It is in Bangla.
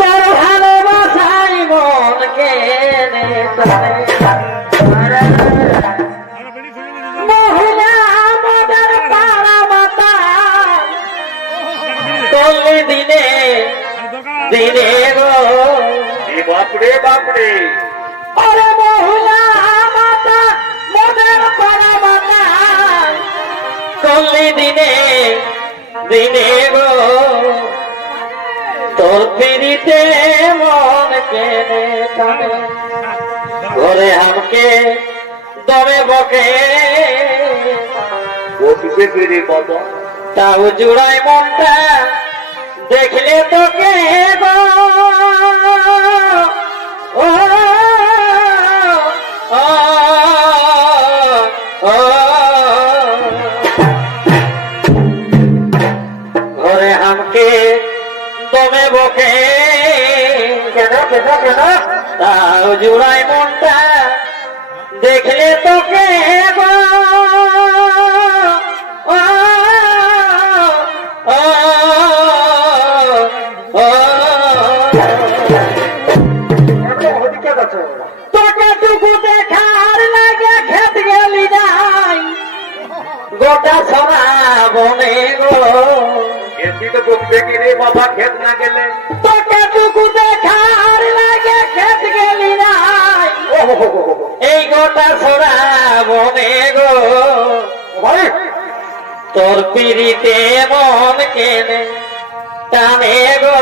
তোর ভালোবাসাই মন কেনে মহিলা আমাদের পাড়া মাতা চললে দিনে দিনে গো বাপরে বাপরে ওরে মহিলা মাতা মোদের পাড়া মাতা চললে দিনে দিনে গো তোর পিড়িতে মন কেনে টানে ঘরে আমাকে দমে বকে বসবে ফিরে বাবা তাও জুড়াই মনটা দেখলে তোকে গো ও ও ও ঘরে আমাকে দমে বকে কেন কেন কেন তাও জুড়াই মনটা দেখলে তোকে গো ও ও ও তোকে টুকু দেখার লাগে খেত গেলি যাই গোটা সোনা বনে গো এমনি তো বসবে কি রে বাবা খেত না গেলে তোকে টুকু দেখার লাগে খেত গেলি যাই এই গোটা সোনা বনে গো তোর পিড়িতে মন কেনে টানে গো